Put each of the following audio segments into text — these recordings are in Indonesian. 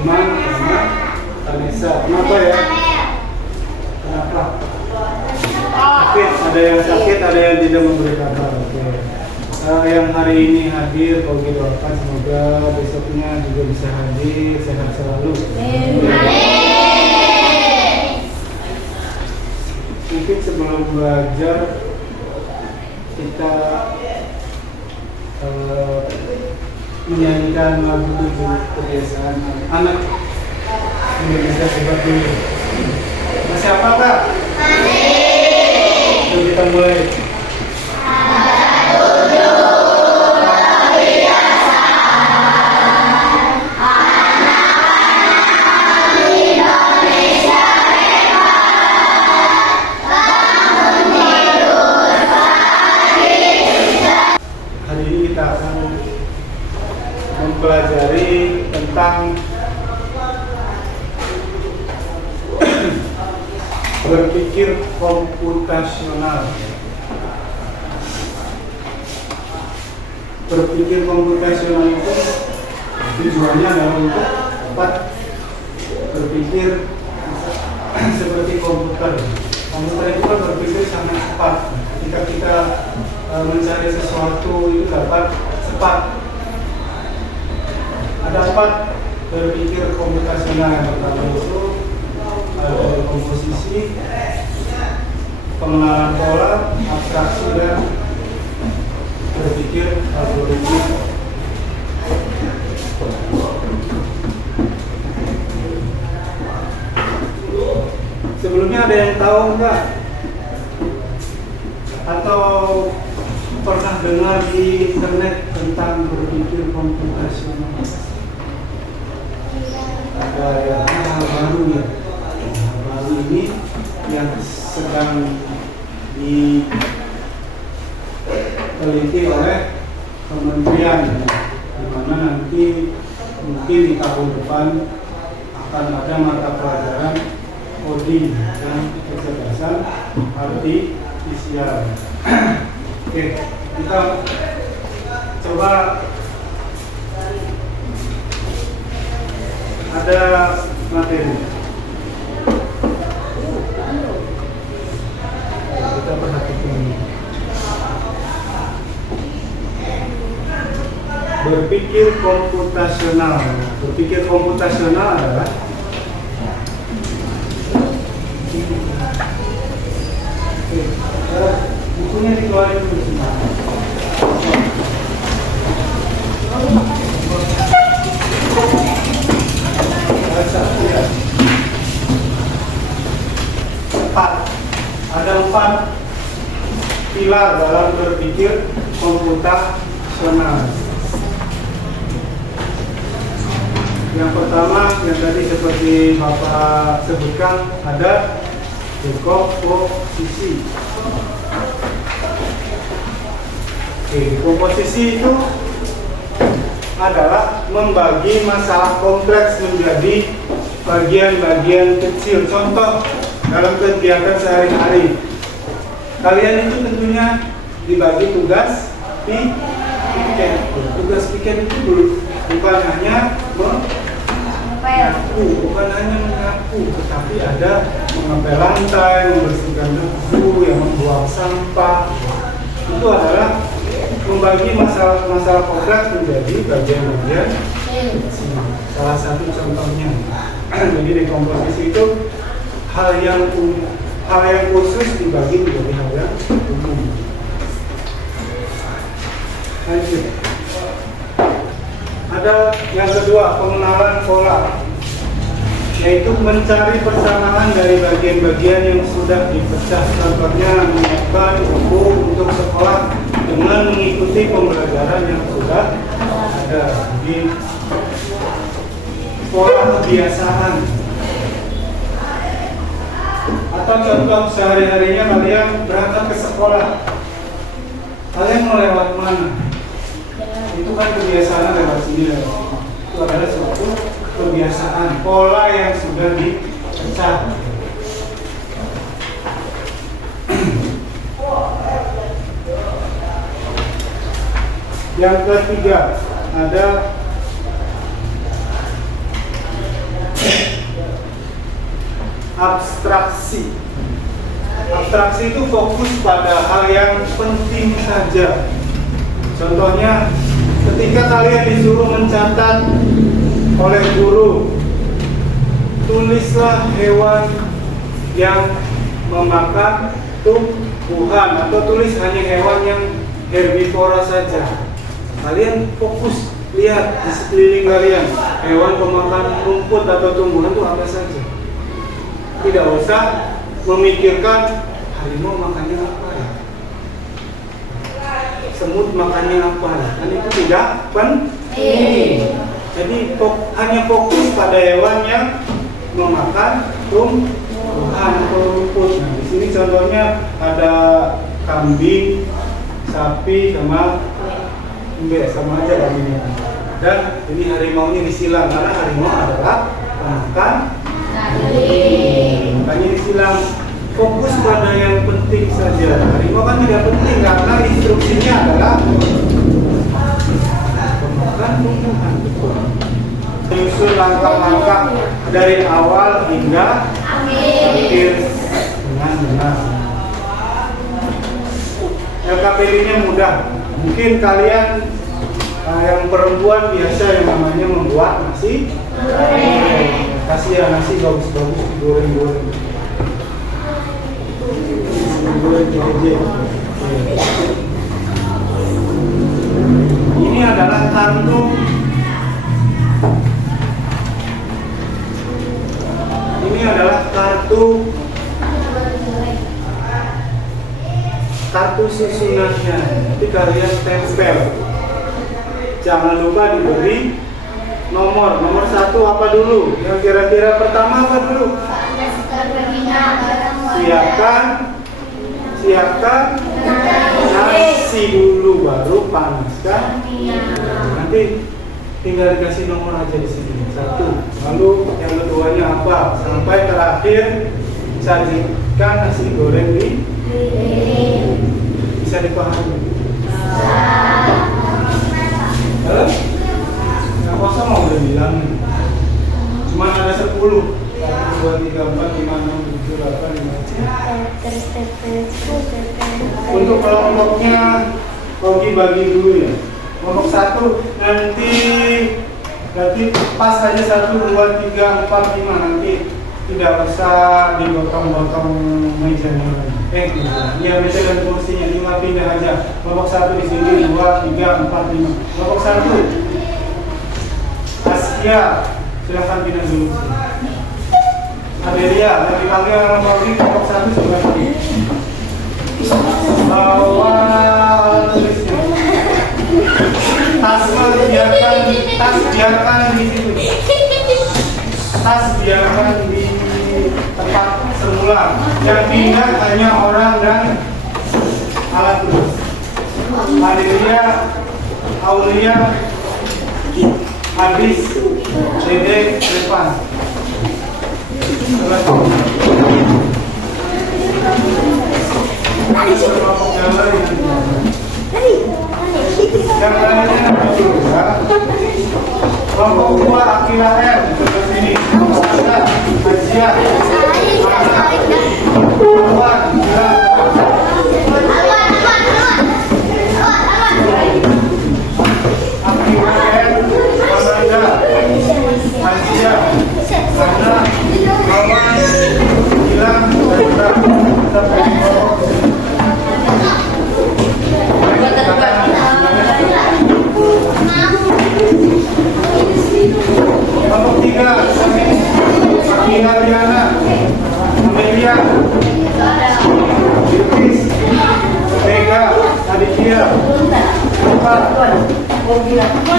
Iman sama Vanessa. Kenapa ya? Kenapa? Sakit, ada yang sakit, ada yang tidak memberi kabar. Oke. Yang hari ini hadir, kalau kita doakan semoga besoknya juga bisa hadir, sehat selalu. Mungkin sebelum belajar kita menyanyikan lagu tujuh kebiasaan anak Indonesia seperti ini. Masih apa Kak? Yuk kita mulai. Hari ini kita akan mempelajari tentang berpikir komputasional. Berpikir komputasional itu tujuannya adalah untuk dapat berpikir seperti komputer. Komputer itu kan berpikir sangat cepat. Jika kita mencari sesuatu itu dapat cepat. Ada 4 berpikir komputasional. Yang pertama itu ada komposisi, pengenalan pola, abstraksi, dan berpikir algoritma. Sebelumnya ada yang tahu enggak? Atau pernah dengar di internet tentang berpikir komputasional? Ada yang hal baru ya. Hal baru ini yang sedang diteliti oleh kementerian, di mana nanti mungkin di tahun depan akan ada mata pelajaran coding dan kecerdasan artifisial. Oke, kita coba ada materi. Kita perhatikan. Berpikir komputasional. Berpikir komputasional adalah bukunya dikeluarin dulu semua. Cepat. Ada 4 pilar dalam berpikir komputasional. Yang pertama, yang tadi seperti Bapak sebutkan, ada dekomposisi. Dekomposisi itu adalah membagi masalah kompleks menjadi bagian-bagian kecil. Contoh dalam kegiatan sehari-hari, kalian itu tentunya dibagi tugas piket. Tugas piket itu bukan hanya menyapu, tetapi ada mengepel lantai, membersihkan debu, yang membuang sampah. Itu adalah membagi masalah kompleks menjadi bagian-bagian kecil. Salah satu contohnya. Jadi dekomposisi itu hal yang khusus dibagi menjadi hal yang umum. Lanjut. Ada yang kedua, pengenalan pola, yaitu mencari persamaan dari bagian-bagian yang sudah dipecah. Contohnya menyiapkan buku untuk sekolah dengan mengikuti pembelajaran yang sudah ada. Di pola kebiasaan atau contoh sehari-harinya kalian berangkat ke sekolah, kalian mau lewat mana? Itu kan kebiasaan lewat sini, lewat sini. Itu adalah suatu kebiasaan, pola yang sudah dipecah. Yang ketiga ada abstraksi itu fokus pada hal yang penting saja. Contohnya, ketika kalian disuruh mencatat oleh guru, tulislah hewan yang memakan tumbuhan, atau tulis hanya hewan yang herbivora saja. Kalian fokus lihat di sekeliling kalian, hewan pemakan rumput atau tumbuhan itu apa saja. Tidak usah memikirkan harimau makannya apa ya, semut makannya apa ya, kan itu tidak penting. Jadi hanya fokus pada hewan yang memakan tumbuhan atau rumput. Nah, di sini contohnya ada kambing, sapi, sama sama aja kambingnya. Dan ini harimaunya disilang karena harimau adalah pemakan daging. Makanya disilang, fokus pada yang penting saja. Harimau kan tidak penting karena instruksinya adalah pemakan tumbuhan. Menyusun langkah-langkah dari awal hingga akhir dengan benar. LKPD-nya mudah. Mungkin kalian yang perempuan biasa yang namanya membuat nasi goreng. Kasih ya nasi bagus-bagus digoreng-goreng. Ini adalah kartu. Ini adalah kartu susunannya. Nanti kalian tempel. Jangan lupa diberi nomor. Nomor 1 apa dulu? Yang kira-kira pertama apa dulu? Siapkan nasi dulu, baru panaskan. Nanti tinggal dikasih nomor aja di sini. 1. Lalu yang keduanya apa? Sampai terakhir sajikan nasi goreng di bisa dipahami. Yang kosong mau udah bilang. Cuma ada 10. 1, 2, 3, 4, 5, 6, 7, 8, 9. Untuk kelompoknya bagi dulu ya. Kelompok 1 nanti pas aja 1, 2, 3, 4, 5. Nanti tidak usah digotong-gotong mejanya lagi. Iya, meja dan kursinya cuma pindah aja. Kelompok 1 di sini, 2, 3, 4, 5. Kelompok 1 Askia, silahkan pindah dulu. Adelia, yang dipanggil orang Mauri, kelompok 1 sebelah sini. Bawa tulisnya. Tas biarkan di situ. Tas biarkan di tempat semula. Yang pindah hanya orang dan alat tulis. Adelia, Aulia, Adis, Dede, Depan. Yang lainnya dulu ya. Kelompok 2 Akila M seperti ini. Asia, kelompok 3 Diana, Amelia, Yudis, Vega, Aditya, 4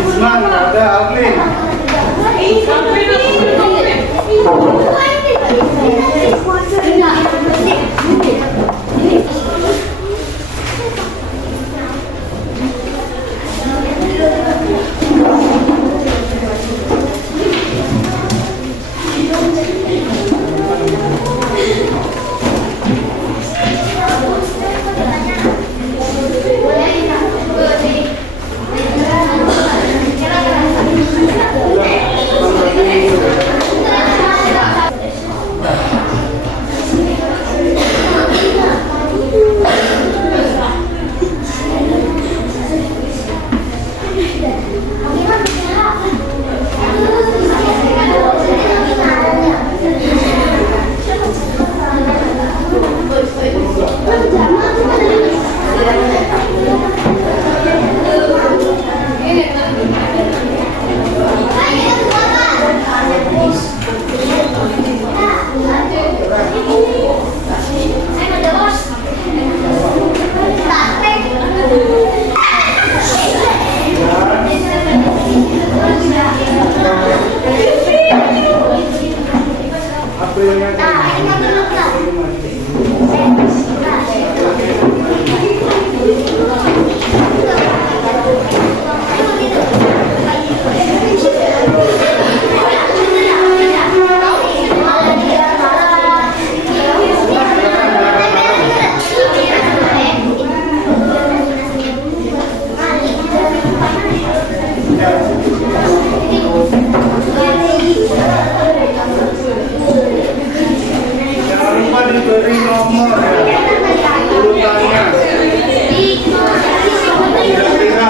Isman, ada Alvin. Jangan lupa diberi nomor ya, urutannya. Kira-kira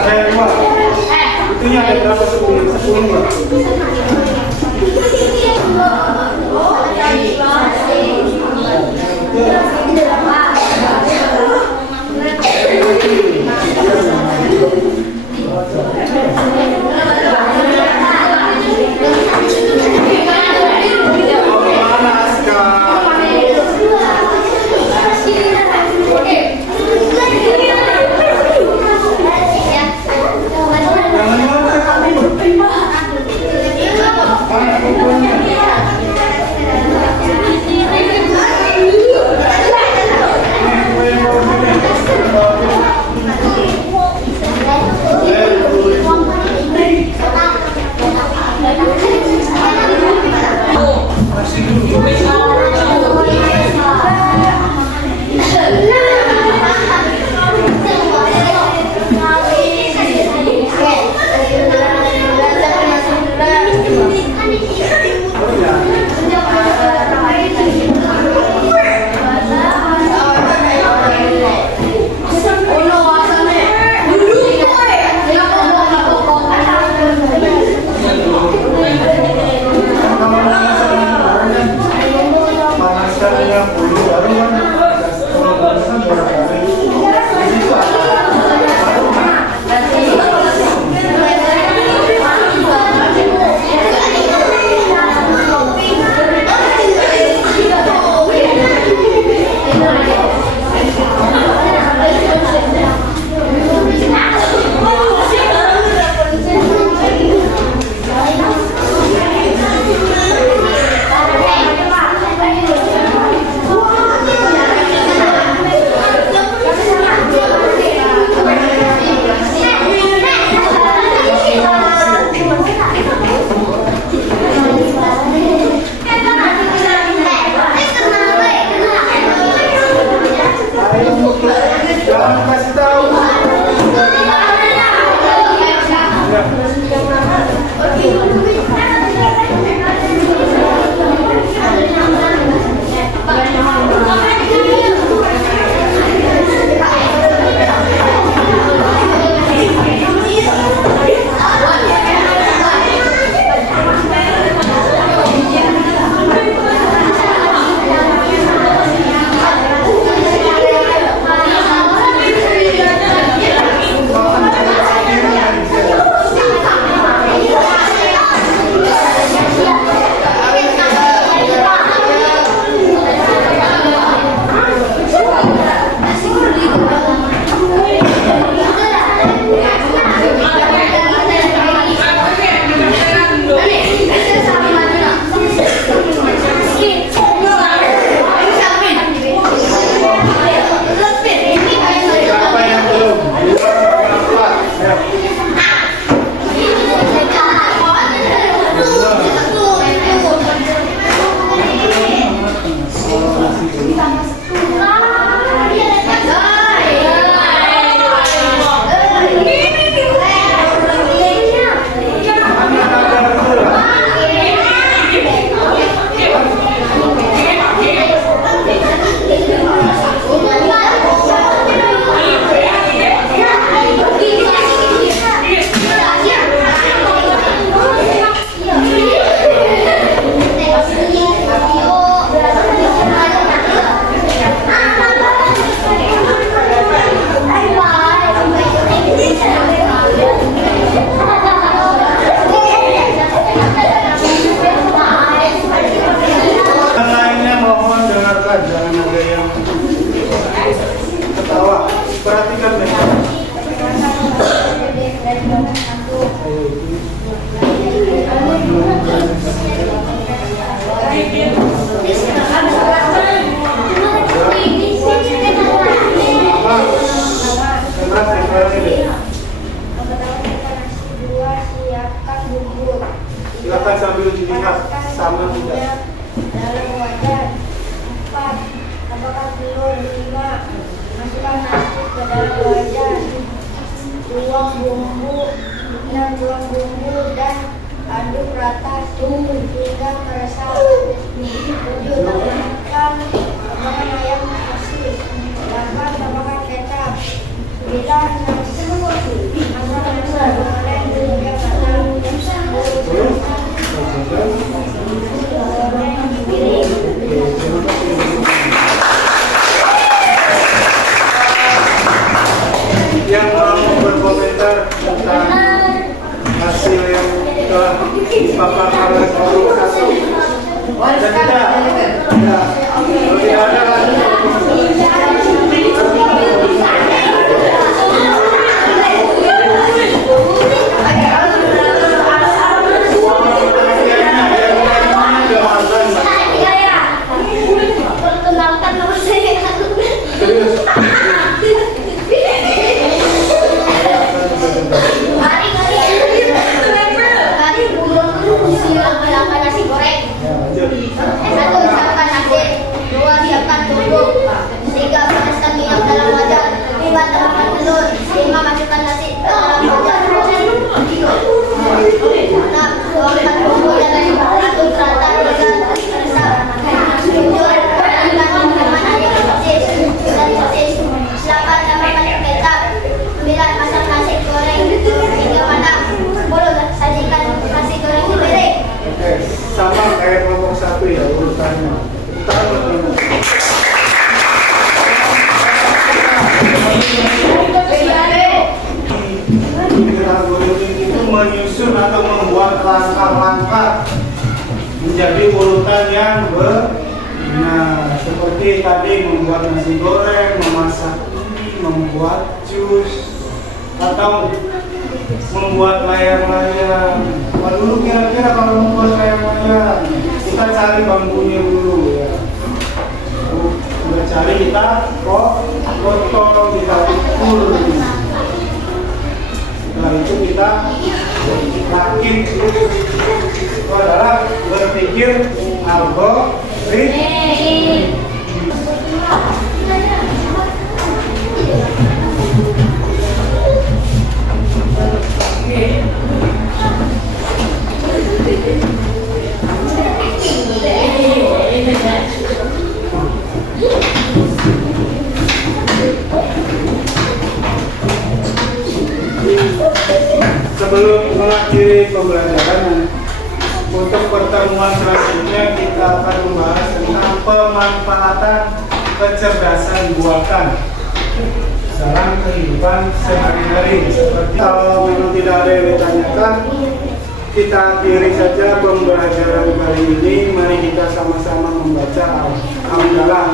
ada yang dua. Itunya ada berapa? 10 Mbak? Jangan kasih tahu. dilihat sama tidak. Dalam wajan. 4. Apakah telur? 5. Masukkan nasi ke dalam wajan. Tuang bumbu. 6. Tuang bumbu dan aduk rata hingga meresap. 7. Tambahkan potongan ayam asin. 8. Tambahkan kecap. 9. Masukkan goreng hingga matang. 10. Yang mau berkomentar tentang hasil yang telah dipaparkan oleh kelompok 1? Ada tidak? Ya. Kalau tidak ada sama kayak kelompok 1 ya urutannya. Itu menyusun atau membuat langkah-langkah menjadi urutan yang benar. Seperti tadi membuat nasi goreng, memasak mie, membuat jus, atau membuat layar-layar. Dulu kira-kira kalau membuat layar-layar kita cari bambunya dulu ya. Kita cari, kita potong, kita ukur. Setelah itu kita rakit. Itu adalah berpikir algoritma. Sebelum mengakhiri pembelajaran, untuk pertemuan selanjutnya kita akan membahas tentang pemanfaatan kecerdasan buatan dalam kehidupan sehari-hari. Seperti kalau memang tidak ada yang ditanyakan, kita akhiri saja pembelajaran kali ini. Mari kita sama-sama membaca Alhamdulillah.